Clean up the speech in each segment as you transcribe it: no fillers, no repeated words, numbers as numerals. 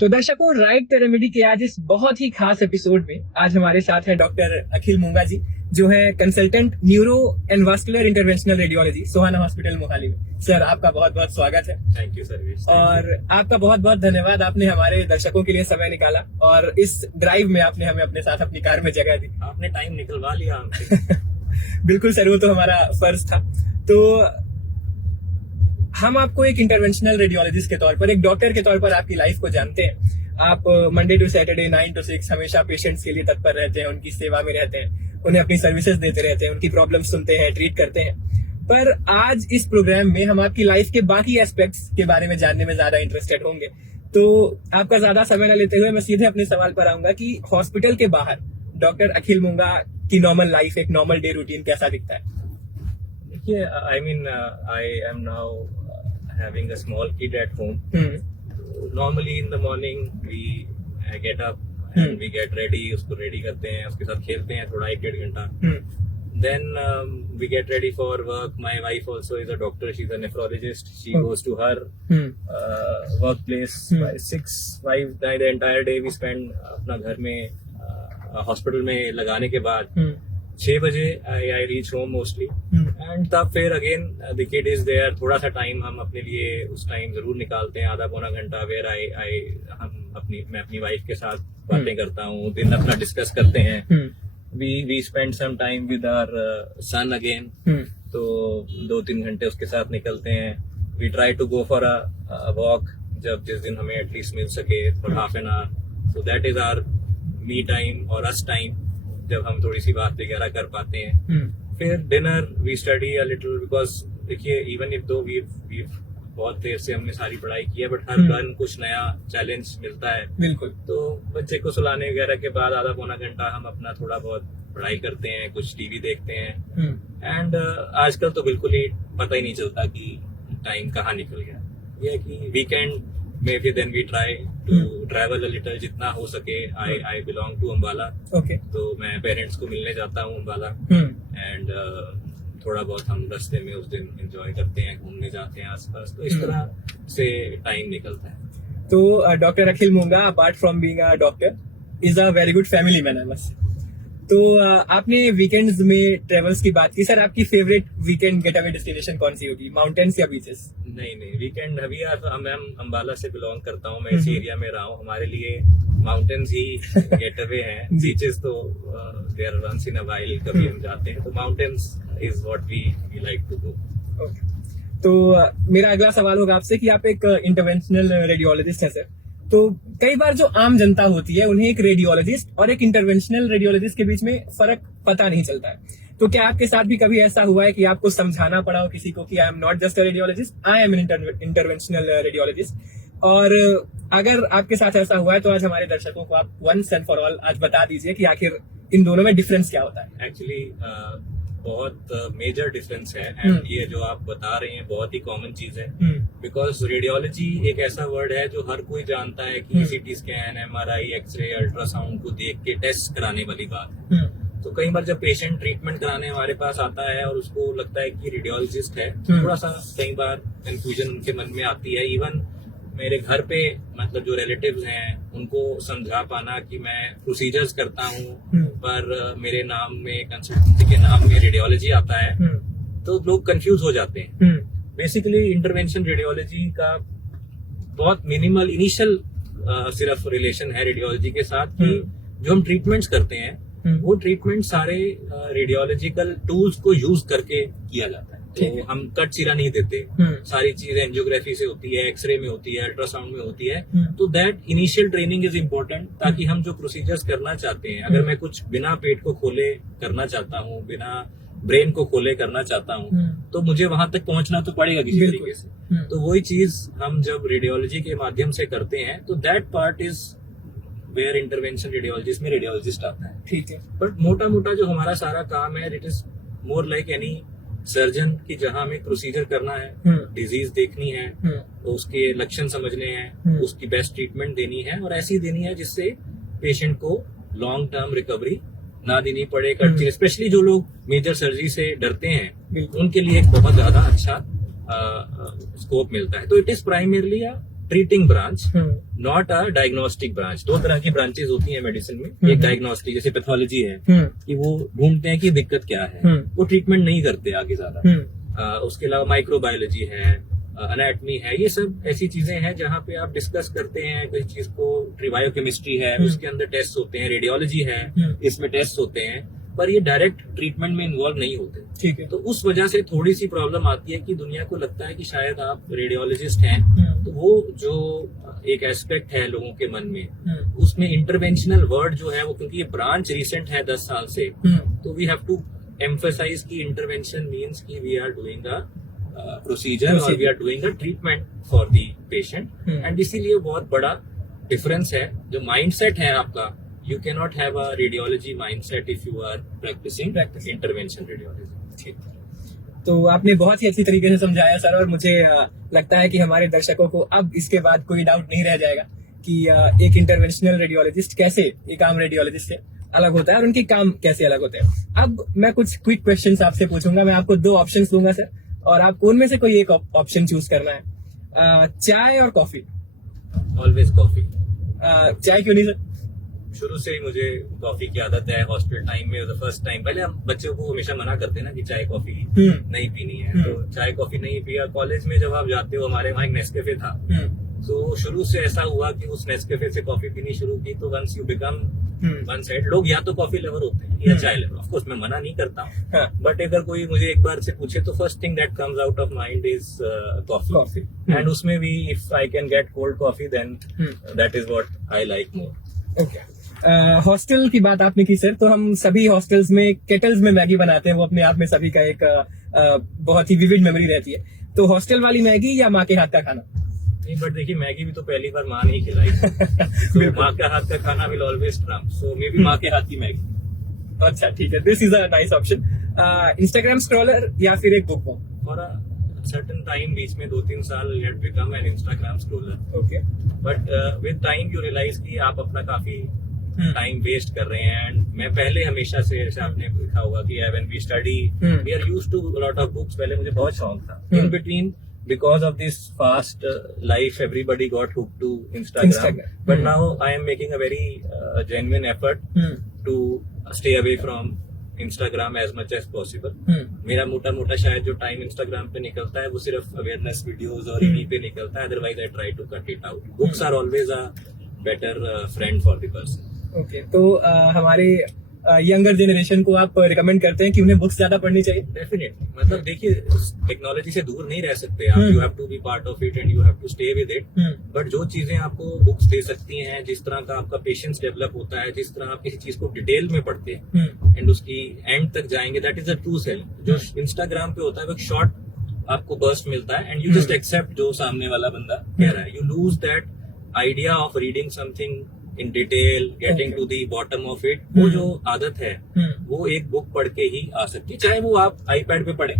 तो दर्शकों, right remedy के आज इस बहुत ही खास एपिसोड में आज हमारे साथ है डॉक्टर अखिल मूंगा जी, जो है consultant neuro and vascular interventional radiology Sohana hospital Mohali में। सर, आपका बहुत बहुत स्वागत है। Thank you service. और आपका बहुत बहुत धन्यवाद, आपने हमारे दर्शकों के लिए समय निकाला और इस ड्राइव में आपने हमें अपने साथ अपनी कार में जगह दी। आपने टाइम निकलवा लिया हमसे। बिल्कुल सर, वो तो हमारा फर्ज था। तो हम आपको एक इंटरवेंशनल रेडियोलॉजिस्ट के तौर पर, एक डॉक्टर के तौर पर आपकी लाइफ को जानते हैं। आप मंडे टू सैटरडे 9 to 6 हमेशा पेशेंट्स के लिए तत्पर रहते हैं, उनकी सेवा में रहते हैं, उन्हें अपनी सर्विसेज देते रहते हैं, उनकी प्रॉब्लम सुनते हैं, ट्रीट करते हैं। पर आज इस प्रोग्राम में हम आपकी लाइफ के बाकी एस्पेक्ट्स के बारे में जानने में ज्यादा इंटरेस्टेड होंगे। तो आपका ज्यादा समय न लेते हुए मैं सीधे अपने सवाल पर आऊंगा कि हॉस्पिटल के बाहर डॉक्टर अखिल मूंगा की नॉर्मल लाइफ, एक नॉर्मल डे रूटीन कैसा दिखता है? देखिए, I mean I am now having a small kid at home. Normally in the morning we get up and we get ready, उसको ready करते हैं, उसके साथ खेलते हैं थोड़ा 1-1.5 घंटा. Then we get ready for work. My wife also is a doctor. She's a nephrologist. She goes to her workplace by 6-5. The entire day we spend अपना घर में hospital में लगाने के बाद 6 बजे I reach home mostly. And तब फिर again the kid is there, थोड़ा सा टाइम हम अपने लिए उस टाइम जरूर निकालते हैं, आधा पौना घंटा, वेयर मैं अपनी वाइफ के साथ बातें करता हूँ, दिन अपना डिस्कस करते हैं। We spend some time with our son again, तो 2-3 घंटे उसके साथ निकलते हैं। We try to go for a walk, जब जिस दिन हमें एटलीस्ट मिल सके for half an hour. So that is our me time और अस टाइम, जब हम थोड़ी सी बात वगैरह कर पाते हैं। फिर dinner we study a little, because देखिए इवन इफ दो वी बहुत देर से हमने सारी पढ़ाई की है, बट हर दिन कुछ नया चैलेंज मिलता है। बिल्कुल। तो बच्चे को सुलाने वगैरह के बाद आधा पौना घंटा हम अपना थोड़ा बहुत पढ़ाई करते हैं, कुछ टीवी देखते हैं। एंड आजकल तो बिल्कुल ही पता ही नहीं चलता कि टाइम कहाँ निकल गया। ये है कि वीकेंड में भी then we try to travel a little, जितना हो सके। आई बिलोंग टू अम्बाला, तो मैं पेरेंट्स को मिलने जाता हूँ अम्बाला, एंड थोड़ा बहुत हम रास्ते में उस दिन एंजॉय करते हैं, घूमने जाते हैं आसपास। तो इस तरह से टाइम निकलता है। तो डॉक्टर अखिल मूंगा, apart from being a doctor, is a very good family man, I must say. तो आपने वीकेंड्स में ट्रेवल्स की बात की। सर, आपकी favourite weekend get away destination कौन सी होगी, माउंटेन्स या बीचेस? नहीं, वीकेंड अभी मैं अम्बाला से बिलोंग करता हूँ, मैं इसी एरिया में रहा हूँ। हमारे लिए माउंटेन्स ही गेट अवे हैं। बीचेस तो there once in a while कभी हम जाते हैं, तो mountains is what we like to do. तो मेरा अगला सवाल होगा आपसे कि आप एक इंटरवेंशनल रेडियोलॉजिस्ट हैं सर। तो कई बार जो आम जनता होती है, उन्हें एक रेडियोलॉजिस्ट और एक इंटरवेंशनल रेडियोलॉजिस्ट के बीच में फर्क पता नहीं चलता है। तो क्या आपके साथ भी कभी ऐसा हुआ है कि आपको समझाना पड़ा हो किसी को कि I am not just a radiologist, I am an interventional radiologist? और अगर आपके साथ ऐसा हुआ है तो आज हमारे दर्शकों को आप वंस एंड फॉर ऑल आज बता दीजिए कि आखिर इन दोनों में डिफरेंस क्या होता है। एक्चुअली बहुत मेजर डिफरेंस है, एंड ये जो आप बता रहे हैं बहुत ही कॉमन चीज है। बिकॉज रेडियोलॉजी एक ऐसा वर्ड है जो हर कोई जानता है कि CT scan, MRI, x ray, ultrasound को देख के टेस्ट कराने वाली बात है। तो कई बार जब पेशेंट ट्रीटमेंट कराने हमारे पास आता है और उसको लगता है कि रेडियोलॉजिस्ट है, थोड़ा सा कई बार कंफ्यूजन उनके मन में आती है। इवन मेरे घर पे मतलब जो रिलेटिव्स हैं उनको समझा पाना कि मैं प्रोसीजर्स करता हूँ पर मेरे नाम में, कंसल्टेंसी के नाम में रेडियोलॉजी आता है, तो लोग कंफ्यूज हो जाते हैं। बेसिकली इंटरवेंशन रेडियोलॉजी का बहुत मिनिमल इनिशियल सिर्फ रिलेशन है रेडियोलॉजी के साथ, कि जो हम ट्रीटमेंट्स करते हैं वो ट्रीटमेंट सारे रेडियोलॉजिकल टूल्स को यूज करके किया जाता है। तो हम कट सीरा नहीं देते, सारी चीजें एंजियोग्राफी से होती है, एक्सरे में होती है, अल्ट्रासाउंड में होती है। तो that initial training is important, ताकि हम जो प्रोसीजर्स करना चाहते हैं, अगर मैं कुछ बिना पेट को खोले करना चाहता हूँ, बिना ब्रेन को खोले करना चाहता हूँ, तो मुझे वहां तक पहुंचना तो पड़ेगा किसी तरीके से। तो वही चीज हम जब रेडियोलॉजी के माध्यम से करते हैं, तो that part is where intervention radiologist में रेडियोलॉजिस्ट आता है। ठीक है। बट मोटा मोटा जो हमारा सारा काम है, it is more like any surgeon की, जहां हमें प्रोसीजर करना है, डिजीज देखनी है, तो उसके लक्षण समझने हैं, उसकी बेस्ट ट्रीटमेंट देनी है, और ऐसी देनी है जिससे पेशेंट को लॉन्ग टर्म रिकवरी ना देनी पड़े। स्पेशली जो लोग मेजर सर्जरी से डरते हैं, उनके लिए एक बहुत ज्यादा अच्छा स्कोप मिलता है। तो it is primarily a treating branch, not a diagnostic branch. दो तरह की ब्रांचेस होती हैं मेडिसिन में। एक डायग्नोस्टिक जैसे पैथोलॉजी है कि वो ढूंढते हैं कि दिक्कत क्या है, वो ट्रीटमेंट नहीं करते आगे ज्यादा। उसके अलावा माइक्रोबायोलॉजी है, अनाटमी है, ये सब ऐसी चीजें हैं जहाँ पे आप डिस्कस करते हैं कोई चीज को। बायोकेमिस्ट्री है, उसके अंदर टेस्ट होते हैं। रेडियोलॉजी है, इसमें टेस्ट होते हैं, पर ये डायरेक्ट ट्रीटमेंट में इन्वॉल्व नहीं होते। ठीक है। तो उस वजह से थोड़ी सी प्रॉब्लम आती है कि दुनिया को लगता है कि शायद आप रेडियोलॉजिस्ट हैं, तो वो जो एक एस्पेक्ट है लोगों के मन में, उसमें इंटरवेंशनल वर्ड जो है वो, क्योंकि ये ब्रांच रिसेंट है 10 साल से, तो वी हैव टू एम्फसाइज की इंटरवेंशन मीन्स की we are doing a procedure और we are doing a treatment for the patient. And इसीलिए बहुत बड़ा डिफरेंस है जो माइंडसेट है आपका। You cannot have a radiology mindset if you are practicing intervention radiology. ठीक। तो आपने बहुत ही अच्छी तरीके से समझाया सर, और मुझे लगता है कि हमारे दर्शकों को अब इसके बाद कोई डाउट नहीं रह जाएगा कि एक इंटरवेंशनल रेडियोलॉजिस्ट कैसे एक आम रेडियोलॉजिस्ट से अलग होता है और उनके काम कैसे अलग होते हैं। अब मैं कुछ क्विक क्वेश्चंस आपसे पूछूंगा। मैं आपको 2 ऑप्शंस दूंगा सर, और आपको उनमें से कोई एक ऑप्शन चूज करना है। चाय और कॉफी? Always coffee. चाय क्यों नहीं सर? शुरू से ही मुझे कॉफी की आदत है। हॉस्पिटल टाइम में फर्स्ट टाइम, पहले हम बच्चों को हमेशा मना करते हैं ना कि चाय कॉफी नहीं पीनी है, तो चाय कॉफी नहीं पिया। कॉलेज में जब आप जाते हो, हमारे वहाँ एक नेस्कैफे था, तो शुरू से ऐसा हुआ कि उस नेस्कैफे से कॉफी पीनी शुरू की। तो once you become one side, लोग या तो कॉफी लवर होते हैं या चाय लवर। ऑफकोर्स मैं मना नहीं करता हूँ, बट अगर कोई मुझे एक बार से पूछे तो first thing that comes out of mind is coffee. And उसमें भी if I can get cold coffee then that is what I like more. Okay. Hostel की बात आपने की सर, तो हम सभी हॉस्टल्स में केटल्स में मैगी बनाते हैं, वो अपने आप में सभी का एक बहुत ही विविड मेमोरी रहती है। तो हॉस्टल वाली मैगी या माँ के हाथ का खाना? नहीं, बट देखिए मैगी भी तो पहली बार माँ नहीं खिलाई। तो माँ के हाथ का खाना will always trump, so may be माँ के हाथ की मैगी। अच्छा ठीक है, this is a nice option. Instagram scroller या फिर एक bookworm? For a certain time, बीच में 2-3 साल get become an Instagram scroller. Okay. But with time you realize कि आप अपना काफी टाइम वेस्ट कर रहे हैं। एंड मैं पहले हमेशा से, जैसे आपने देखा होगा कि when we study we are used to lot of books. पहले मुझे बहुत शौक था। In between, because of this fast life, everybody got hooked to Instagram. But now I am making a very genuine effort to stay away from Instagram as much as possible. मेरा मोटा शायद जो time Instagram पे निकलता है वो सिर्फ awareness videos और इन्हीं पे निकलता है। Otherwise I try to cut it out. Books are always a better friend for the person. Okay. तो हमारे यंगर जनरेशन को आप रिकमेंड करते हैं कि उन्हें बुक्स ज्यादा पढ़नी चाहिए? डेफिनेटली। मतलब देखिए, टेक्नोलॉजी से दूर नहीं रह सकते आप। You have to be part of it and you have to stay with it. But जो चीजें आपको बुक्स दे सकती हैं, जिस तरह का आपका पेशेंस डेवलप होता है, जिस तरह आप किसी चीज को डिटेल में पढ़ते हैं एंड उसकी एंड तक जाएंगे, that is a true selling. जो इंस्टाग्राम पे होता है वो एक शॉर्ट आपको बर्स्ट मिलता है एंड यू जस्ट एक्सेप्ट जो सामने वाला बंदा कह रहा है। You lose that idea of reading something in detail, getting to the bottom of it. वो जो आदत है वो एक बुक पढ़ के ही आ सकती है, चाहे वो आप आईपैड पे पढ़ें,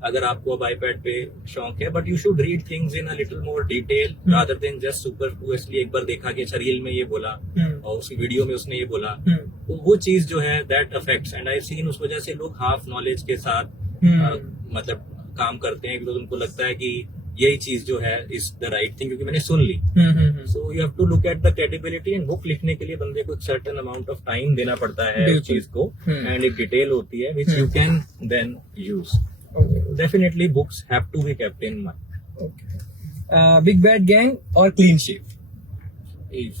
अगर आपको अब आईपैड पे शौक है। But you should read things in a little more detail rather than just superfluously एक बार देखा कि अच्छा रील में ये बोला और उसकी वीडियो में उसने ये बोला। तो वो चीज जो है that affects. And I seen उस वजह से लोग हाफ नॉलेज के साथ मतलब काम करते हैं, बिकॉज उनको लगता है कि यही चीज जो है इज द राइट थिंग, क्योंकि मैंने सुन ली। So you have to look at the credibility. And book लिखने के लिए बंदे को एक सर्टेन अमाउंट ऑफ टाइम देना पड़ता है उस चीज को, एंड एक डिटेल होती है which you can then use. Definitely books have to be kept in mind. Big bad gang और clean shave?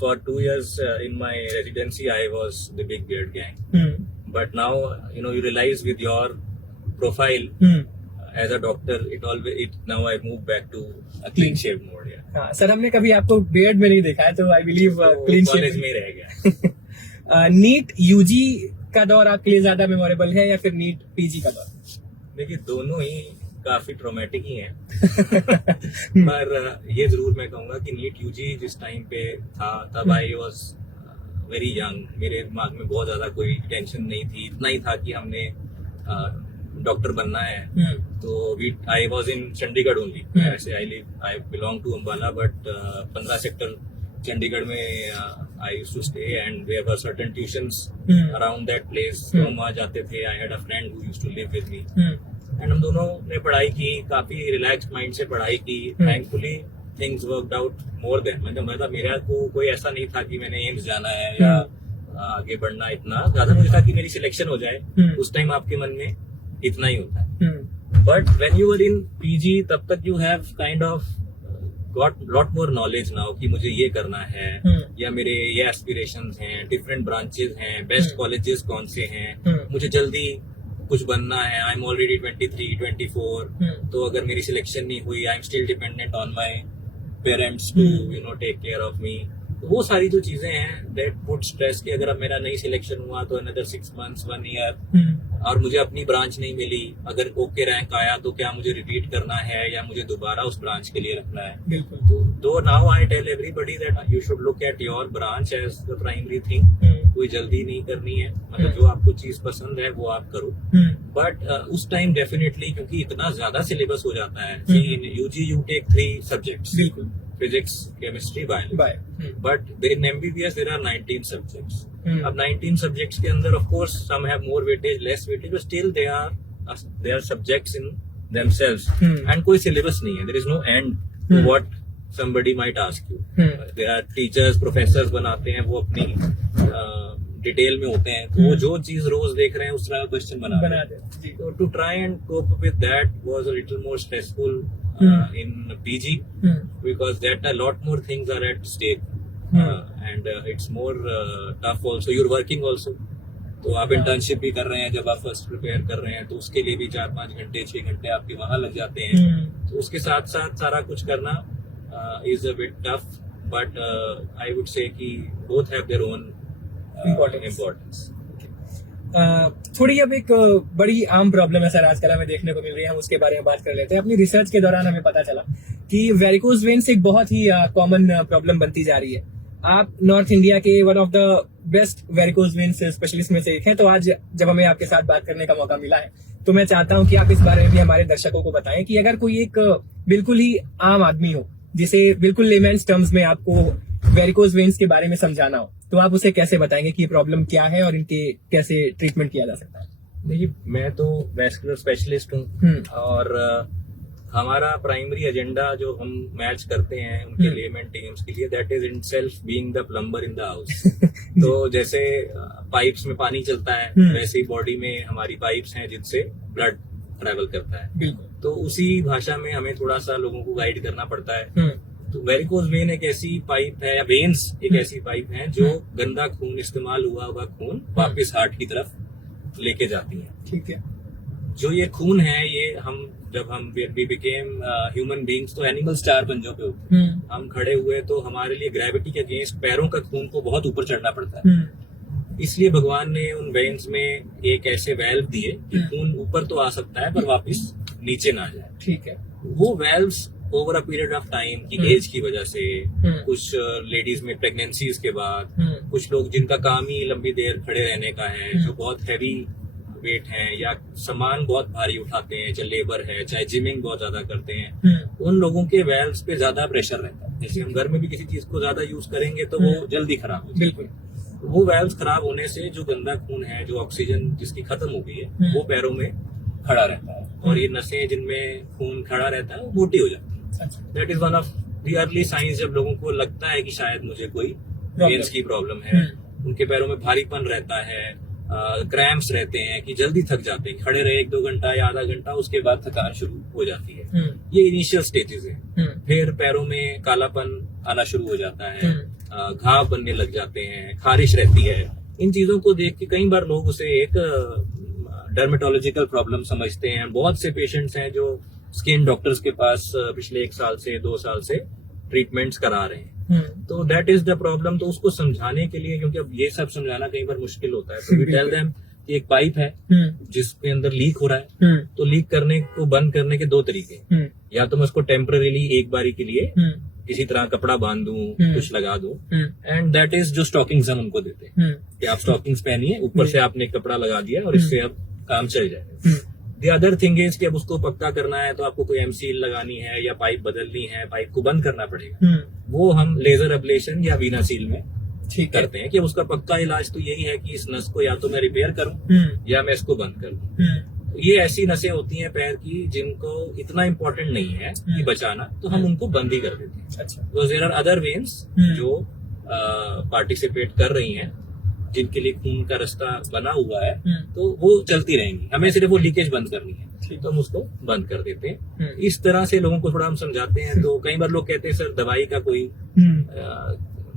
For 2 years in my residency, I was the big beard gang. But now, you realize with your profile as a doctor, now I move back to a clean shave mode. Yeah. हाँ sir, हमने कभी आपको beard में नहीं देखा है, तो I believe clean shave college में रह गया। नीट यूजी का दौर आपके लिए ज्यादा मेमोरेबल है या फिर नीट पीजी का दौर? देखिए, दोनों ही काफी ट्रॉमेटिक ही हैं। पर ये जरूर मैं कहूंगा कि नीट यूजी जिस टाइम पे था, तब आई वॉज वेरी यंग। मेरे दिमाग में बहुत ज्यादा कोई टेंशन नहीं थी। इतना ही था कि हमने डॉक्टर बनना है। तो I was in Chandigarh only. ऐसे I belong to Ambala, but 15 sector Chandigarh में I used to stay and there were certain tuitions around that place. तो हम वहाँ जाते थे। I had a friend who used to live with me and हम दोनों ने पढ़ाई की, काफी रिलैक्स्ड माइंड से पढ़ाई की। Thankfully things worked out more than, मतलब मेरा को कोई ऐसा नहीं था कि मैंने एम्स जाना है या आगे बढ़ना, इतना ज्यादा मुझे था कि मेरी सिलेक्शन हो जाए। उस टाइम आपके मन में इतना ही होता है। But when you are in PG तब तक you have kind of got lot more knowledge now कि मुझे ये करना है या मेरे ये एस्पिरेशंस हैं, डिफरेंट ब्रांचेस हैं, बेस्ट कॉलेजेस कौन से हैं, मुझे जल्दी कुछ बनना है। आई एम ऑलरेडी 23, 24, तो अगर मेरी सिलेक्शन नहीं हुई, I am still dependent on my parents to take care of me. वो सारी जो चीजें हैं दैट पुट स्ट्रेस कि अगर अब मेरा नहीं सिलेक्शन हुआ तो अनदर 6 months 1 year, और मुझे अपनी ब्रांच नहीं मिली, अगर ओके रैंक आया तो क्या मुझे रिपीट करना है या मुझे दोबारा उस ब्रांच के लिए रखना है। बिल्कुल। तो now I tell everybody that you should look at your branch as the primary thing. कोई जल्दी नहीं करनी है, मतलब जो आपको चीज पसंद है वो आप करो। बट उस टाइम डेफिनेटली क्योंकि इतना ज्यादा सिलेबस हो जाता है, in UG you take 3 subjects, बिल्कुल, physics, chemistry, biology, but in MBBS there are 19 subjects. अब 19 सब्जेक्ट्स के अंदर of course some have more weightage, less weightage, but still they are subjects in themselves, and कोई syllabus नहीं है, there is no end to what somebody might ask you. There are teachers, professors बनाते हैं, वो अपनी detail में होते हैं, तो वो जो चीज रोज देख रहे हैं उस तरह का क्वेश्चन बना रहे हैं। तो to try and cope with that was a little more stressful in PG because that a lot more things are at stake, and it's more tough also. You're working also, तो आप internship भी कर रहे हैं, जब आप first prepare कर रहे हैं तो उसके लिए भी 4-5 घंटे 6 घंटे आपके वहां लग जाते हैं। तो उसके साथ साथ सारा कुछ करना is a bit tough, but I would say कि both have their own importance. थोड़ी अब एक बड़ी आम प्रॉब्लम है सर आजकल हमें देखने को मिल रही है, हम उसके बारे में बात कर लेते हैं। अपनी रिसर्च के दौरान हमें पता चला कि वेरिकोज वेन्स एक बहुत ही कॉमन प्रॉब्लम बनती जा रही है। आप नॉर्थ इंडिया के one of the best varicose veins specialist में से एक हैं, तो आज जब हमें आपके साथ बात करने का मौका मिला है तो मैं चाहता हूं कि आप इस बारे में भी हमारे दर्शकों को बताएं कि अगर कोई एक बिल्कुल ही आम आदमी हो जिसे बिल्कुल लेमैन्स टर्म्स में आपको वेरिकोज वेन्स के बारे में समझाना हो, तो आप उसे कैसे बताएंगे कि ये प्रॉब्लम क्या है और इनके कैसे ट्रीटमेंट किया जा सकता है? देखिए, मैं तो वैस्कुलर स्पेशलिस्ट हूँ और हमारा प्राइमरी एजेंडा जो हम मैच करते हैं उनके लेमैन टीम्स के लिए, that is in self being the plumber in the house. तो जैसे पाइप्स में पानी चलता है, वैसे ही बॉडी में हमारी पाइप्स हैं जिनसे ब्लड ट्रैवल करता है। तो उसी भाषा में हमें थोड़ा सा लोगों को गाइड करना पड़ता है। तो वेरिकोज वेन एक ऐसी पाइप है, या वेन्स एक ऐसी पाइप है जो गंदा खून, इस्तेमाल हुआ खून वापस हार्ट की तरफ लेके जाती है। ठीक है। जो ये खून है, ये हम जब हम वी बिकेम ह्यूमन बींग्स तो एनिमल स्टार पंजों पे होते हैं। हम खड़े हुए तो हमारे लिए ग्रेविटी के अगेंस्ट पैरों का खून को बहुत ऊपर चढ़ना पड़ता है। इसलिए भगवान ने उन वेन्स में एक ऐसे वेल्व दिए कि खून ऊपर तो आ सकता है पर वापस नीचे ना जाए। ठीक है। वो valves over a period of time की एज की वजह से, कुछ लेडीज में प्रेगनेंसीज के बाद, कुछ लोग जिनका काम ही लंबी देर खड़े रहने का है, जो बहुत हैवी वेट है या सामान बहुत भारी उठाते हैं, चाहे लेबर है, चाहे जिमिंग बहुत ज्यादा करते हैं, उन लोगों के वेल्व्स पे ज्यादा प्रेशर रहता है। जैसे हम घर में भी किसी चीज को ज्यादा यूज करेंगे तो वो जल्दी खराब हो जाए। बिल्कुल। वो वेल्व्स खराब होने से जो गंदा खून है, जो ऑक्सीजन जिसकी खत्म हो गई है, वो पैरों में खड़ा रहता है, और ये नसें जिनमें खून खड़ा रहता है वो मोटी हो जाती है। That is one of the early signs, जब लोगों को लगता है कि शायद मुझे कोई वेन्स की प्रॉब्लम है। उनके पैरों में भारीपन रहता है, क्रैम्प्स रहते हैं कि जल्दी थक जाते हैं, खड़े रहे 1-2 घंटा या आधा घंटा, उसके बाद थकान शुरू हो जाती है। ये इनिशियल स्टेजेस है। फिर पैरों में कालापन आना शुरू हो जाता है, घाव बनने लग जाते हैं, खारिश रहती है। इन चीजों को देख के कई बार लोग उसे एक डर्मेटोलॉजिकल प्रॉब्लम समझते हैं। बहुत से पेशेंट्स हैं जो स्किन डॉक्टर्स के पास पिछले 1 साल से 2 साल से ट्रीटमेंट्स करा रहे हैं। तो दैट इज द प्रॉब्लम। तो उसको समझाने के लिए, क्योंकि अब ये सब समझाना कई बार मुश्किल होता है, तो वी टेल देम कि एक पाइप है जिसके अंदर लीक हो रहा है, तो लीक करने को बंद करने के 2 तरीके। या तो मैं उसको टेम्पररीली एक बारी के लिए किसी तरह कपड़ा बांध दूं, कुछ लगा दूं, एंड दैट इज जो स्टॉकिंग्स हम उनको देते हैं कि आप स्टॉकिंग्स पहनिए, ऊपर से आपने एक कपड़ा लगा दिया और इससे अब काम चल जाएगा। द अदर थिंग इज कि अब उसको पक्का करना है तो आपको कोई एमसील लगानी है या पाइप बदलनी है, पाइप को बंद करना पड़ेगा। वो हम लेजर एब्लेशन या वीना सील में करते हैं कि उसका पक्का इलाज तो यही है कि इस नस को या तो मैं रिपेयर करूं या मैं इसको बंद कर दूं। ये ऐसी नसें होती हैं पैर की जिनको इतना इम्पोर्टेंट नहीं है कि बचाना, तो हम उनको बंद ही कर देते हैं। अच्छा। तो देयर आर अदर वेन्स जो पार्टिसिपेट कर रही हैं, जिनके लिए खून का रास्ता बना हुआ है, तो वो चलती रहेंगी, हमें सिर्फ वो लीकेज बंद करनी है, तो हम उसको बंद कर देते हैं। इस तरह से लोगों को थोड़ा हम समझाते हैं। तो कई बार लोग कहते हैं सर दवाई का कोई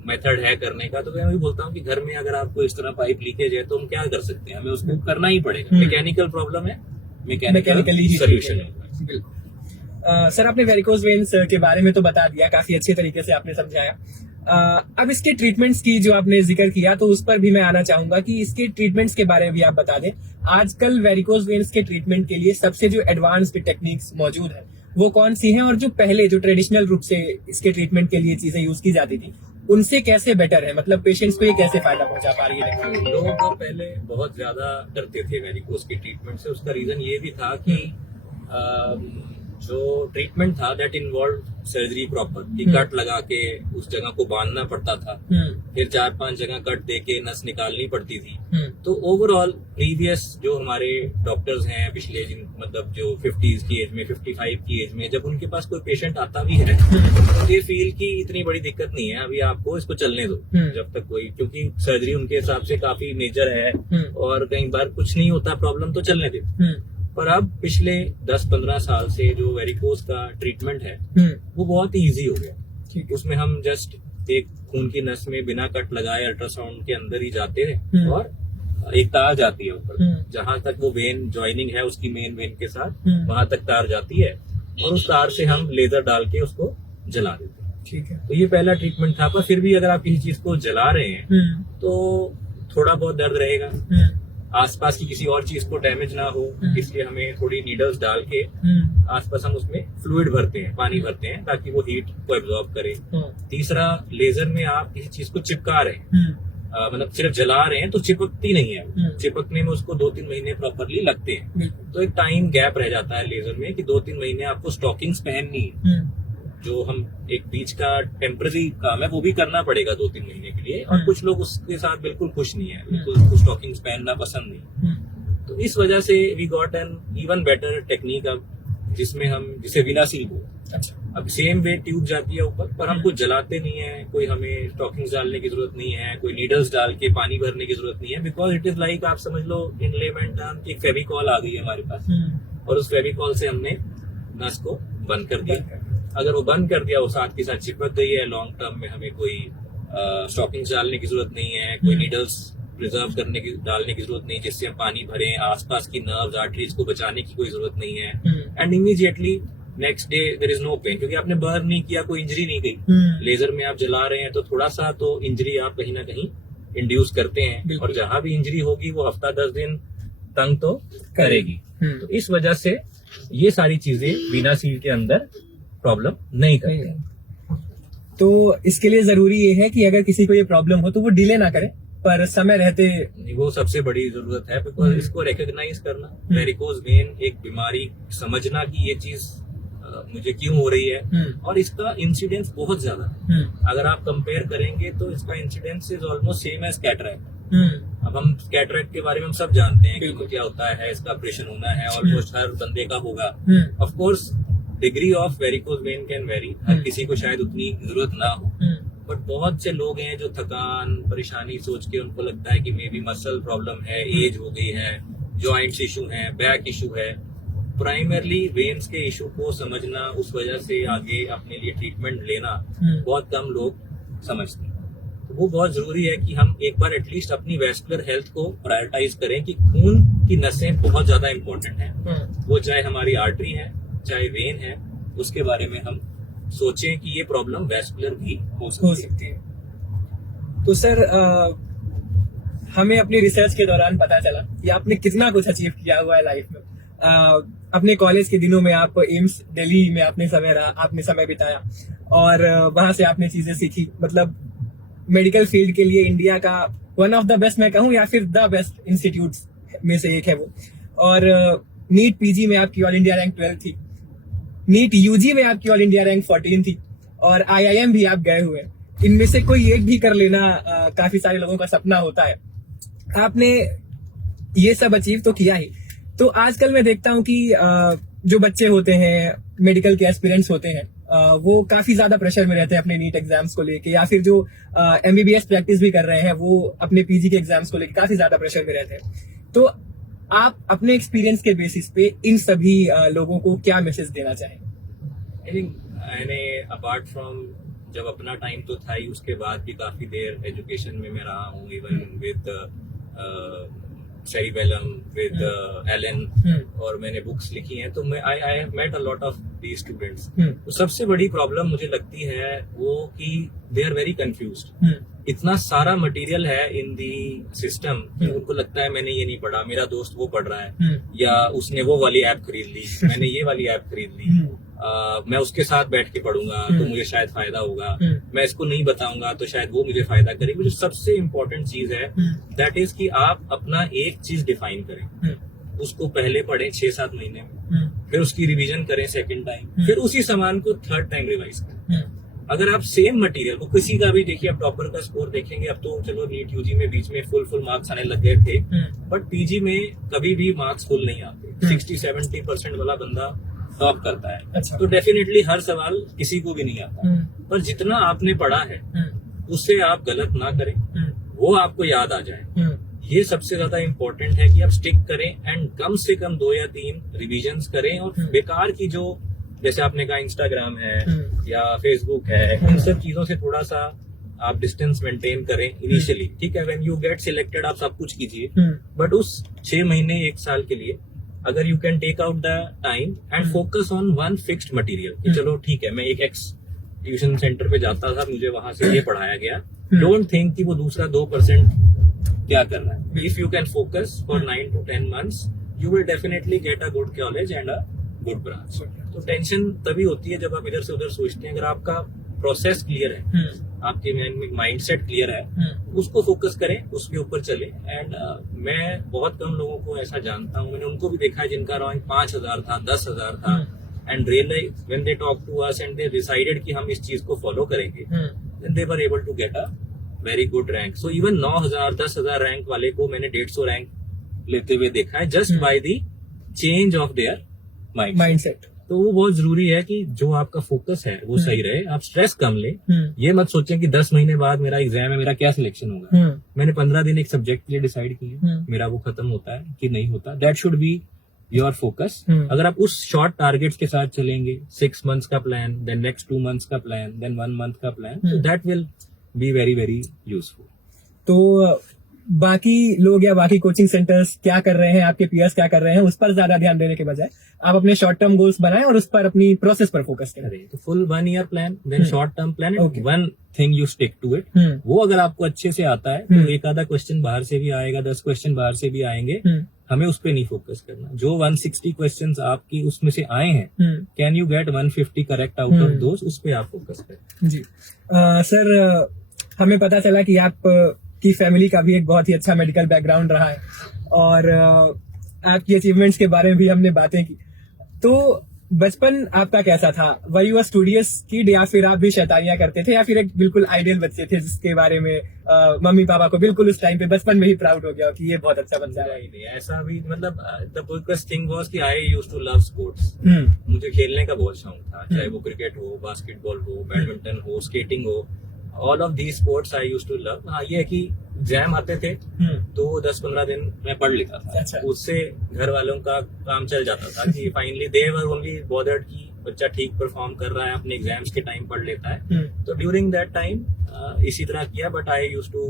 मेथड है करने का, तो मैं वही बोलता हूँ कि घर में अगर आपको इस तरह पाइप लीकेज है तो हम क्या कर सकते हैं, हमें उसको करना ही पड़ेगा। मैकेनिकल प्रॉब्लम है, मैकेनिकली सोल्यूशन है। सर आपने वेरिकोज वेन्स के बारे में तो बता दिया, काफी अच्छे तरीके से आपने समझाया। अब इसके ट्रीटमेंट्स की जो आपने जिक्र किया, तो उस पर भी मैं आना चाहूंगा कि इसके ट्रीटमेंट्स के बारे में भी आप बता दें। आजकल वेरिकोज वेन्स के ट्रीटमेंट के लिए सबसे जो एडवांस्ड टेक्निक्स मौजूद है वो कौन सी हैं, और जो पहले जो ट्रेडिशनल रूप से इसके ट्रीटमेंट के लिए चीजें यूज की जाती थी उनसे कैसे बेटर है, मतलब पेशेंट्स को ये कैसे फायदा पहुंचा पा रही है? लोग तो पहले बहुत ज्यादा डरते थे वेरिकोज के ट्रीटमेंट से। उसका रीजन ये भी था कि जो ट्रीटमेंट था दैट इन्वॉल्व सर्जरी प्रॉपर, कि कट लगा के उस जगह को बांधना पड़ता था, फिर 4-5 जगह कट दे के नस निकालनी पड़ती थी। तो ओवरऑल प्रीवियस जो हमारे डॉक्टर्स हैं पिछले मतलब जो 50s की एज में, 55 की एज में, जब उनके पास कोई पेशेंट आता भी है तो ये फील की इतनी बड़ी दिक्कत नहीं है, अभी आपको इसको चलने दो जब तक कोई, क्योंकि सर्जरी उनके हिसाब से काफी मेजर है और कई बार कुछ नहीं होता प्रॉब्लम, तो चलने दो। पर अब पिछले 10-15 साल से जो वेरिकोज का ट्रीटमेंट है वो बहुत ही ईजी हो गया। उसमें हम जस्ट एक खून की नस में बिना कट लगाए अल्ट्रासाउंड के अंदर ही जाते हैं और एक तार जाती है ऊपर, जहां तक वो वेन ज्वाइनिंग है उसकी मेन वेन के साथ, वहां तक तार जाती है और उस तार से हम लेजर डाल के उसको जला देते हैं। ठीक है। तो ये पहला ट्रीटमेंट था। पर फिर भी अगर आप किसी चीज को जला रहे हैं तो थोड़ा बहुत दर्द रहेगा, आसपास की किसी और चीज को डैमेज ना हो, इसलिए हमें थोड़ी नीडल्स डाल के आसपास हम उसमें फ्लूइड भरते हैं, पानी भरते हैं, ताकि वो हीट को एब्जॉर्ब करे। तीसरा, लेजर में आप किसी चीज को चिपका रहे हैं, मतलब सिर्फ जला रहे हैं तो चिपकती नहीं है, चिपकने में उसको 2-3 महीने प्रॉपरली लगते हैं। तो एक टाइम गैप रह जाता है लेजर में कि 2-3 महीने आपको स्टॉकिंग्स पहननी है। जो हम एक बीच का टेम्पररी काम है वो भी करना पड़ेगा 2-3 महीने के लिए, और कुछ लोग उसके साथ बिल्कुल खुश नहीं है, बिल्कुल स्टॉकिंग्स पहनना पसंद नहीं। तो इस वजह से we got an even better technique अब, जिसमें हम जिसे विनासील बोलते हैं। अब सेम वे ट्यूब जाती है ऊपर, पर हम कुछ जलाते नहीं है, कोई हमें स्टॉकिंग्स डालने की जरूरत नहीं है, कोई नीडल्स डाल के पानी भरने की जरूरत नहीं है, बिकॉज इट इज लाइक, आप समझ लो इन लेमन टर्म, एक फेविकॉल आ गई है हमारे पास और उस फेविकॉल से हमने नस को बंद कर दिया। अगर वो बंद कर दिया, वो साथ के साथ चिपक गई है, लॉन्ग टर्म में हमें कोई स्टॉकिंग्स डालने की जरूरत नहीं है, कोई नीडल्स प्रिजर्व डालने की जरूरत नहीं जिससे हम पानी भरें, आसपास की नर्व्स आर्टरीज को बचाने की कोई जरूरत नहीं है। And immediately next day there is no pain, क्योंकि आपने बर्न नहीं किया, कोई इंजरी नहीं गई। लेजर में आप जला रहे हैं तो थोड़ा सा तो इंजरी आप कहीं ना कहीं इंड्यूस करते हैं, और जहां भी इंजरी होगी वो हफ्ता 10 दिन तंग तो करेगी। तो इस वजह से ये सारी चीजें विनासील के अंदर प्रॉब्लम नहीं करते। तो इसके लिए जरूरी ये है कि अगर किसी को ये प्रॉब्लम हो तो वो डिले ना करे, पर समय रहते, वो सबसे बड़ी जरूरत है, बिकॉज इसको रिकॉग्नाइज करना, वेरिकोज वेन एक बीमारी समझना कि ये चीज मुझे क्यों हो रही है, और इसका इंसिडेंस बहुत ज्यादा है। अगर आप कंपेयर करेंगे तो इसका incidence is almost same as cataract. अब हम कैटरैक्ट के बारे में हम सब जानते हैं कि क्या होता है, इसका ऑपरेशन होना है, ऑलमोस्ट हर बंदे का होगा। Of course degree of varicose vein can vary, हर किसी को शायद उतनी जरूरत ना हो, बट बहुत से लोग हैं जो थकान परेशानी सोच के उनको लगता है कि मे बी मसल प्रॉब्लम है, एज हो गई है, जॉइंट्स इशू है, बैक इशू है। प्राइमरली वेन्स के इशू को समझना, उस वजह से आगे अपने लिए ट्रीटमेंट लेना बहुत कम लोग समझते हैं। तो वो बहुत जरूरी है कि हम एक बार एटलीस्ट अपनी वेस्कुलर हेल्थ को प्रायोरिटाइज करें कि खून की नसें बहुत ज्यादा इंपॉर्टेंट है, वो चाहे हमारी आर्टरी है चाहे वेन है, उसके बारे में हम सोचें कि ये प्रॉब्लम वेस्कुलर भी हो सकती है। तो सर हमें अपनी रिसर्च के दौरान पता चला कि आपने कितना कुछ अचीव किया हुआ है लाइफ में। अपने कॉलेज के दिनों में आप एम्स दिल्ली में आपने समय बिताया और वहां से आपने चीजें सीखी, मतलब मेडिकल फील्ड के लिए इंडिया का वन ऑफ द बेस्ट मैं कहूँ या फिर द बेस्ट इंस्टीट्यूट में से एक है वो। और नीट पीजी में आपकी ऑल इंडिया रैंक 12 थी, नीट यूजी में आपकी ऑल इंडिया रैंक 14 थी, और IIM भी आप गए हुए। इनमें से कोई एक भी कर लेना काफी सारे लोगों का सपना होता है। आपने ये सब अचीव तो किया ही, तो आजकल मैं देखता हूँ कि जो बच्चे होते हैं, मेडिकल के एस्पिरेंट्स होते हैं, वो काफी ज्यादा प्रेशर में रहते हैं अपने नीट एग्जाम्स को लेके, या फिर जो एमबीबीएस प्रैक्टिस भी कर रहे हैं वो अपने पीजी के एग्जाम्स को लेके काफी ज्यादा प्रेशर में रहते हैं। तो आप अपने एक्सपीरियंस के बेसिस पे इन सभी लोगों को क्या मैसेज देना चाहें? आई थिंक मैंने अपार्ट फ्रॉम जब अपना टाइम तो था ही, उसके बाद भी काफी देर एजुकेशन में मैं रहा हूँ, even with Cerebellum, with Allen, और मैंने बुक्स लिखी हैं, तो मैं I have met a lot of the students. तो सबसे बड़ी प्रॉब्लम मुझे लगती है वो कि दे आर वेरी कंफ्यूज्ड। इतना सारा मटेरियल है इन दी सिस्टम कि उनको लगता है मैंने ये नहीं पढ़ा, मेरा दोस्त वो पढ़ रहा है, या उसने वो वाली ऐप खरीद ली, मैंने ये वाली ऐप खरीद ली, मैं उसके साथ बैठ के पढ़ूंगा तो मुझे शायद फायदा होगा, मैं इसको नहीं बताऊंगा तो शायद वो मुझे फायदा करेगी। जो सबसे इम्पोर्टेंट चीज है दैट इज कि आप अपना एक चीज डिफाइन करें, उसको पहले पढ़ें 6-7 महीने में, फिर उसकी रिवीजन करें सेकंड टाइम, फिर उसी सामान को थर्ड टाइम रिवाइज करें। अगर आप सेम मटेरियल, वो किसी का भी देखिए, आप टॉपर का स्कोर देखेंगे, अब तो चलो नीट यूजी में बीच में फुल मार्क्स आने लग गए थे, बट पीजी में कभी भी मार्क्स फुल नहीं आते। 60-70% वाला बंदा टॉप करता है। अच्छा। तो डेफिनेटली हर सवाल किसी को भी नहीं आता, पर जितना आपने पढ़ा है उससे आप गलत ना करें, वो आपको याद आ जाए। ये सबसे ज्यादा इम्पोर्टेंट है कि आप स्टिक करें एंड कम से कम 2 या 3 रिविजन्स करें, और बेकार की जो, जैसे आपने कहा इंस्टाग्राम है या फेसबुक है, इन सब चीजों से थोड़ा सा आप डिस्टेंस मेंटेन करें इनिशियली। ठीक है, व्हेन यू गेट सिलेक्टेड आप सब कुछ कीजिए, बट उस 6 महीने 1 साल के लिए अगर you can take out the time and focus on one fixed material, कि चलो ठीक है, मैं एक एक्स ट्यूशन सेंटर पे जाता था, मुझे वहां से ये पढ़ाया गया, डोंट थिंक कि वो दूसरा 2% क्या कर रहा है। If you can focus for 9 to 10 months, you will definitely get a good college and a good branch. तो टेंशन तभी होती है जब आप इधर से उधर सोचते हैं। अगर आपका प्रोसेस क्लियर है, आपके माइंडसेट क्लियर है, उसको फोकस करें, उसके ऊपर चले। एंड मैं बहुत कम लोगों को ऐसा जानता हूँ, मैंने उनको भी देखा है जिनका रैंक 5,000 था, 10,000 था, and realise when they talk to us and they decided कि हम इस चीज को फॉलो करेंगे, then they were able to get a very good rank. So even 9,000 10,000 rank वाले को मैंने 150 रैंक लेते हुए देखा है, just by the change of their mindset. तो वो बहुत जरूरी है कि जो आपका फोकस है वो सही रहे, आप स्ट्रेस कम लें। ये मत सोचें कि 10 महीने बाद मेरा एग्जाम है, मेरा क्या सिलेक्शन होगा। मैंने 15 दिन एक सब्जेक्ट के लिए डिसाइड किया, मेरा वो खत्म होता है कि नहीं होता, that should be your focus. अगर आप उस शॉर्ट टारगेट्स के साथ चलेंगे, 6 months का प्लान, देन नेक्स्ट 2 months का प्लान, देन 1 month का प्लान, तो that will be very very useful. तो बाकी लोग या बाकी कोचिंग सेंटर्स क्या कर रहे हैं, आपके पीयर्स क्या कर रहे हैं, उस पर ज्यादा ध्यान देने के बजाय आप अपने शॉर्ट टर्म गोल्स बनाएं और उस पर अपनी प्रोसेस पर फोकस करें। तो full 1 year plan, then short term plan, one thing you stick to it. वो अगर आपको अच्छे से आता है तो एक आधा क्वेश्चन बाहर से भी आएगा, 10 क्वेश्चन बाहर से भी आएंगे, हमें उस पर नहीं फोकस करना। जो 160 क्वेश्चंस आपकी उसमें से आए हैं, can you get 150 correct out of those, उस पे आप फोकस करें। जी सर, हमें पता चला कि आप की फैमिली का भी एक बहुत ही अच्छा मेडिकल बैकग्राउंड रहा है, और आपकी अचीवमेंट्स के बारे में भी हमने बातें की। तो बचपन आपका कैसा था? Were you a studious kid, या फिर आप भी शैतानियां करते थे, या फिर एक बिल्कुल आइडियल बच्चे थे जिसके बारे में मम्मी पापा को बिल्कुल उस टाइम पे बचपन में ही प्राउड हो गया कि ये बहुत अच्छा बच्चा है? नहीं, ऐसा भी, मतलब द बिगेस्ट थिंग वाज कि I used to love sports. मुझे खेलने का बहुत शौक था, चाहे वो क्रिकेट हो, बास्केटबॉल हो, बैडमिंटन हो, स्केटिंग हो, all of the sports I used to love. हाँ, ये है कि एग्जाम आते थे तो 10-15 दिन मैं पढ़ लेता था। अच्छा। उससे घर वालों का काम चल जाता था कि finally they were only bothered कि बच्चा ठीक परफॉर्म कर रहा है, अपने एग्जाम्स के टाइम पढ़ लेता है। तो ड्यूरिंग दैट टाइम इसी तरह किया, but I used to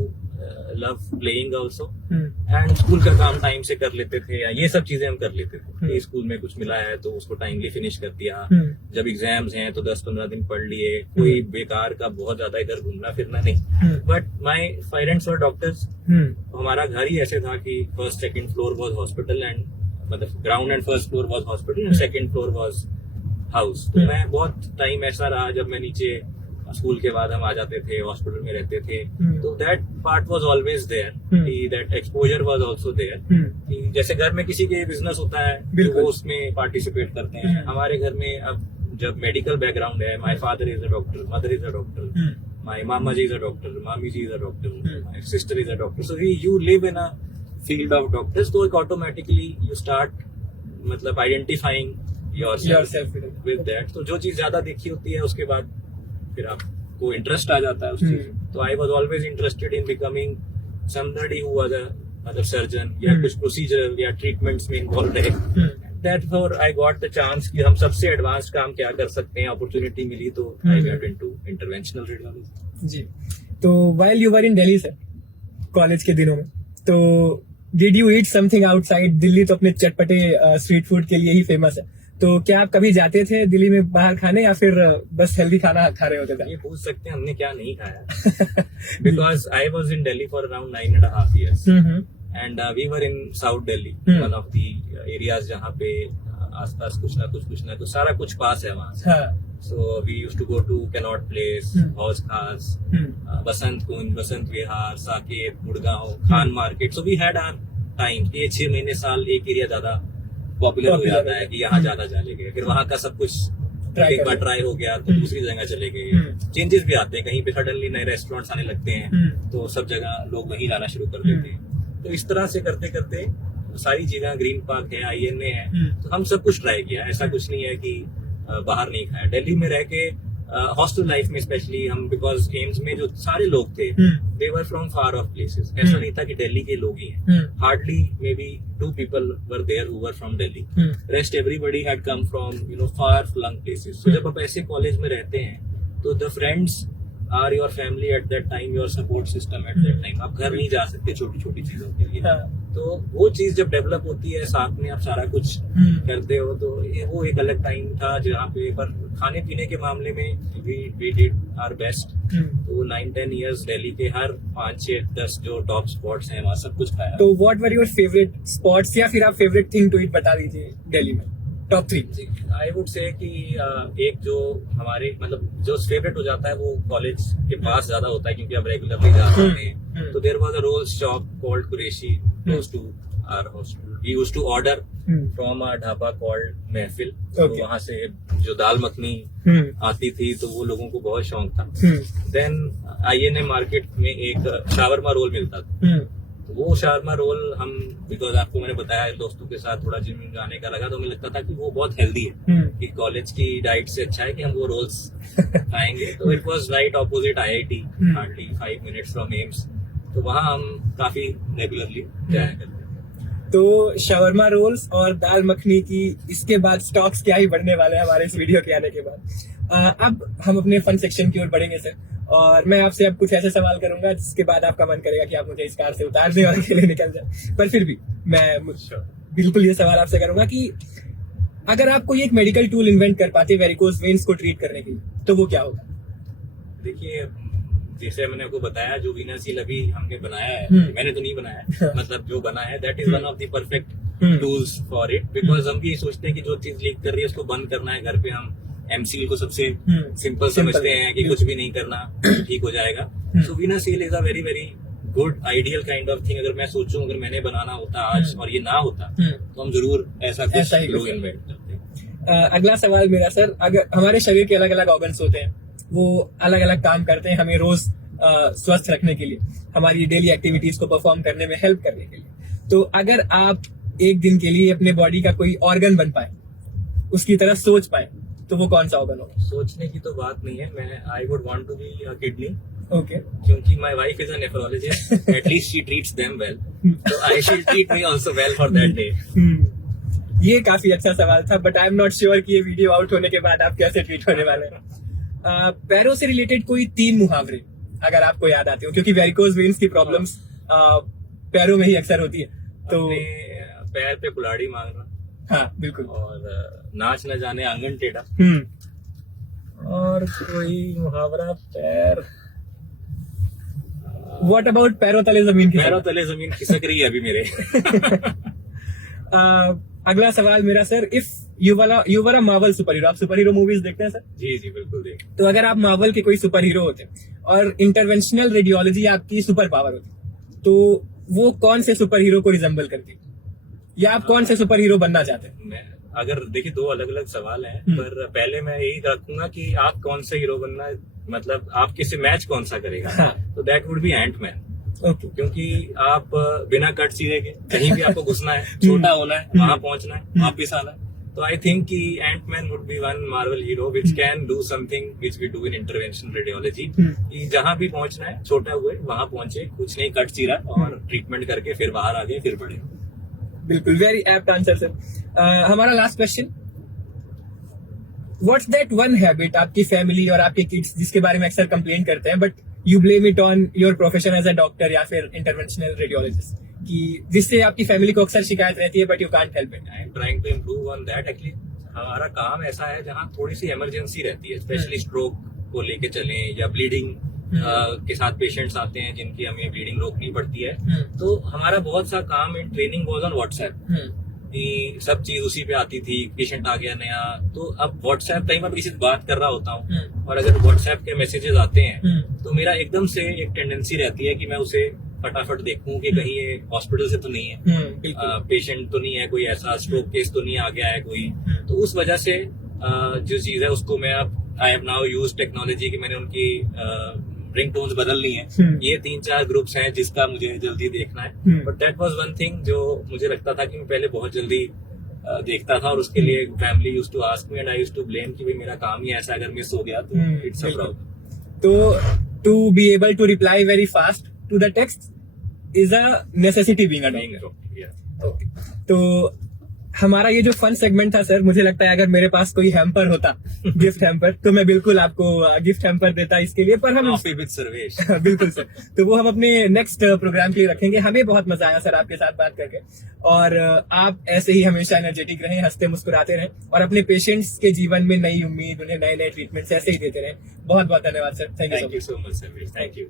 love playing also, and school का काम टाइम से कर लेते थे, या ये सब चीजें हम कर लेते थे कि स्कूल में कुछ मिला है तो उसको टाइमली फिनिश कर दिया। जब एग्जाम्स हैं तो 10-15 दिन पढ़ लिए, कोई बेकार का बहुत ज्यादा इधर घूमना फिरना नहीं। But my parents were doctors. हमारा घर ही ऐसे था कि first second floor was hospital, and मतलब ground and first floor was hospital and second floor was house. तो मैं बहुत टाइम ऐसा रहा जब मैं नीचे, स्कूल के बाद हम आ जाते थे, हॉस्पिटल में रहते थे, तो that part was always there, that exposure was also there. जैसे घर में किसी के बिजनेस होता है तो वो उसमें पार्टिसिपेट करते हैं। हमारे घर में अब जब मेडिकल बैकग्राउंड है, my father is a doctor, mother is a doctor, my मामा जी इज अ डॉक्टर, मामी जी is a doctor, my sister is a doctor, so you live in a field of doctors, तो automatically you start मतलब identifying Yourself with that. तो जो चीज ज्यादा देखी होती है उसके बाद फिर आपको इंटरेस्ट आ जाता है उस चीज में। तो I was always interested in becoming somebody who was a surgeon या कुछ प्रोसीजर या ट्रीटमेंट्स में इन्वॉल्व रहे। Therefore, I got the chance कि हम सबसे एडवांस काम क्या कर सकते हैं, अपॉर्चुनिटी मिली तो I went into interventional radiology। जी, तो while you were in Delhi sir, college के दिनों में, तो did you eat something outside? Delhi तो अपने चटपटे स्ट्रीट फूड के लिए ही फेमस है, तो क्या आप कभी जाते थे दिल्ली में बाहर खाने या फिर बस हेल्दी खाना खा रहे होते थे? ये पूछ सकते हैं हमने क्या नहीं खाया, because I was in Delhi for around 9.5 years and we were in South Delhi, one of the areas जहाँ पे आसपास कुछ ना कुछ सारा कुछ पास है वहाँ से। So we used to go to Connaught Place, Hauz Khas, Basant Kunj, Basant Vihar, Saket, Gurgaon, Khan market. So we had our time, ये 6 महीने साल एक एरिया ज्यादा पॉपुलर हो जाता है कि यहाँ ज्यादा चले गए, फिर वहाँ का सब कुछ एक बार ट्राई हो गया तो दूसरी जगह चले गए। चेंजेस भी आते हैं, कहीं पे सडनली नए रेस्टोरेंट्स आने लगते हैं तो सब जगह लोग वहीं जाना शुरू कर देते हैं। तो इस तरह से करते करते सारी जगह, ग्रीन पार्क है, INA है, तो हम सब कुछ ट्राई किया। ऐसा कुछ नहीं है कि बाहर नहीं खाया। दिल्ली में रह के हॉस्टल लाइफ में स्पेशली हम, बिकॉज एम्स में जो सारे लोग थे they were from far off places. ऐसा नहीं था कि दिल्ली के लोग ही हैं। Hardly may be 2 people were there who were from Delhi, rest everybody had come from far flung places. तो जब आप ऐसे कॉलेज में रहते हैं तो the friends are your family at that time, your support system eight that time. आप घर नहीं जा सकते छोटी छोटी चीजों के लिए। तो वो चीज जब डेवलप होती है, साथ में आप सारा कुछ करते हो, तो वो एक अलग टाइम था जहाँ पे। पर खाने पीने के मामले में वी डिड आवर बेस्ट। तो 9-10 years दिल्ली के हर 5-6-10 जो टॉप स्पॉट्स हैं वहाँ सब कुछ खाया। तो what were your favourite spots या फिर आप फेवरेट थिंग टू ईट बता दीजिए दिल्ली में, टॉप 3। आई वुड से कि एक जो हमारे मतलब जो फेवरेट हो जाता है वो कॉलेज के पास ज्यादा होता है क्योंकि अब रेगुलरली जाते हैं। तो there was a roll shop called Qureshi close to our hostel. We used to order from a dhaba called Mehfil. तो वहां से जो दाल मखनी आती थी तो वो लोगों को बहुत शौक था। देन INA मार्केट में एक शावरमा रोल मिलता था। वो शावरमा रोल हम, बिकॉज आपको मैंने बताया दोस्तों के साथ थोड़ा जिम जाने का लगा, तो हमें लगता था कि वो बहुत हेल्दी है, कि कॉलेज की डाइट से अच्छा है कि हम वो रोल्स खाएंगे। तो it was right opposite IIT, hardly 5 minutes from AIIMS. तो वहाँ हम काफी रेगुलरली जाया करते हैं। तो शावरमा रोल्स और दाल मखनी की इसके बाद स्टॉक्स क्या ही बढ़ने वाले हैं हमारे इस वीडियो के आने के बाद। अब हम अपने फन सेक्शन की ओर बढ़ेंगे सर, और मैं आपसे अब कुछ ऐसे सवाल करूंगा जिसके बाद आपका मन करेगा कि आप मुझे इस कार से उतार दें और अकेले निकल जाए। पर फिर भी मैं बिल्कुल ये सवाल आपसे करूंगा कि अगर आप कोई एक मेडिकल टूल इन्वेंट कर पाते वेरिकोज वेन्स को ट्रीट करने के लिए, तो वो क्या होगा? देखिए, जैसे मैंने आपको बताया, जो वीना सील अभी हमने बनाया है, मैंने तो नहीं बनाया, मतलब जो बना है that is one of the perfect tools for it. Because हम भी सोचते हैं कि जो चीज लीक कर रही है उसको बंद करना है। घर पे हम MCL को सबसे सिंपल समझते हैं कि कुछ भी नहीं करना, ठीक हो जाएगा। So VenaSeal is a very very good ideal kind of thing. अगर मैं सोचूं अगर मैंने बनाना होता आज और ये ना होता तो हम जरूर ऐसा कुछ इन्वेंट करते। अगला सवाल मेरा सर, अगर हमारे शरीर के अलग अलग ऑर्गन्स होते हैं, वो अलग अलग काम करते हैं हमें रोज स्वस्थ रखने के लिए, हमारी डेली एक्टिविटीज को परफॉर्म करने में हेल्प करने के लिए। तो अगर आप एक दिन के लिए अपने बॉडी का कोई ऑर्गन बन पाए, उसकी तरह सोच पाए, तो वो कौन सा ऑर्गन होगा? सोचने की तो बात नहीं है। मैं I would want to be a kidney. Okay. क्योंकि my wife is a nephrologist, at least she treats them well, तो I should treat me also well for that day. ये काफी अच्छा सवाल था, but I am not sure कि ये video out होने के बाद आप कैसे ट्रीट होने वाले हैं। पैरों से रिलेटेड कोई 3 मुहावरे अगर आपको याद आते हो, क्योंकि वेरिकोज वेन्स की प्रॉब्लम्स पैरों में ही अक्सर होती है। तो पैर पे कुल्हाड़ी मारना, हाँ बिल्कुल, और नाच न जाने आंगन टेढ़ा, और कोई मुहावरा पैर। व्हाट अबाउट पैरों तले जमीन? पैरों तले जमीन खिसक रही है अभी मेरे। अगला सवाल मेरा sir, if you were a Marvel super hero, आप सुपर हीरो मूवीज देखते हैं सर? जी जी बिल्कुल देख। तो अगर आप मार्वल के कोई सुपर हीरो होते और इंटरवेंशनल रेडियोलॉजी आपकी सुपर पावर होती, तो वो कौन से सुपर हीरो को रिजेंबल करती, या आप कौन से सुपर हीरो बनना चाहते हैं? मैं अगर देखिए 2 अलग अलग सवाल हैं, पर पहले मैं यही रखूंगा कि आप कौन सा हीरो बनना, मतलब आप किससे मैच कौन सा करेगा। तो that would be Antman. Okay क्योंकि आप बिना कट सीधे के कहीं भी आपको घुसना है, छोटा होना है, वहां पहुंचना है, वापिस आना है। तो आई थिंक कि Antman would be one Marvel hero which can do something which we do in interventional radiology, कि जहां भी पहुंचना है छोटा हुए वहां पहुंचे, कुछ नहीं कट सीरा और ट्रीटमेंट करके फिर बाहर आ गए, फिर बढ़े। बिल्कुल, वेरी एप्ट आंसर सर। हमारा last question, what's that one habit आपकी फैमिली और आपके किड्स जिसके बारे में अक्सर कंप्लेन करते हैं but you blame it on your profession as a doctor या फिर इंटरवेंशनल रेडियोलॉजिस्ट, कि जिससे आपकी फैमिली को अक्सर शिकायत रहती है but you can't help it? I am trying to improve on that. Actually हमारा काम ऐसा है जहाँ थोड़ी सी इमरजेंसी रहती है, स्पेशली स्ट्रोक को लेके चलें या ब्लीडिंग के साथ पेशेंट्स आते हैं जिनकी हमें ब्लीडिंग रोकनी पड़ती है। तो हमारा बहुत सा काम in training was on WhatsApp, कि सब चीज उसी पे आती थी। पेशेंट आ गया नया, तो अब व्हाट्सएप कहीं मैं किसी से बात कर रहा होता हूँ और अगर व्हाट्सएप के मैसेजेस आते हैं तो मेरा एकदम से एक टेंडेंसी रहती है कि मैं उसे फटाफट देखूं कि कहीं ये हॉस्पिटल से तो नहीं है, पेशेंट तो नहीं है, कोई ऐसा स्ट्रोक केस तो नहीं आ गया है कोई। तो उस वजह से जो चीज है उसको मैं अब I have now use technology कि मैंने उनकी रिंगटोन्स बदल ली हैं। ये 3-4 ग्रुप्स हैं जिसका मुझे जल्दी देखना है, but that was one thing जो मुझे लगता था कि मैं पहले बहुत जल्दी देखता था और उसके लिए family used to ask me and I used to blame कि भाई मेरा काम ही ऐसा, अगर मिस हो गया तो इट्स अ प्रॉब्लम। तो to be able to reply very fast to the text is a necessity being a doctor. Okay, तो हमारा ये जो फन सेगमेंट था सर, मुझे लगता है अगर मेरे पास कोई हैम्पर होता, गिफ्ट हैम्पर, तो मैं बिल्कुल आपको गिफ्ट हैम्पर देता इसके लिए, पर हम कॉफी विद सर्वेश बिल्कुल सर, तो वो हम अपने नेक्स्ट प्रोग्राम के लिए रखेंगे। हमें बहुत मजा आया सर आपके साथ बात करके, और आप ऐसे ही हमेशा एनर्जेटिक रहें, हंसते मुस्कुराते रहें और अपने पेशेंट्स के जीवन में नई उम्मीद, उन्हें नए नए ट्रीटमेंट्स ऐसे ही देते रहें। बहुत बहुत धन्यवाद sir, thank you so much Sarvesh, thank you.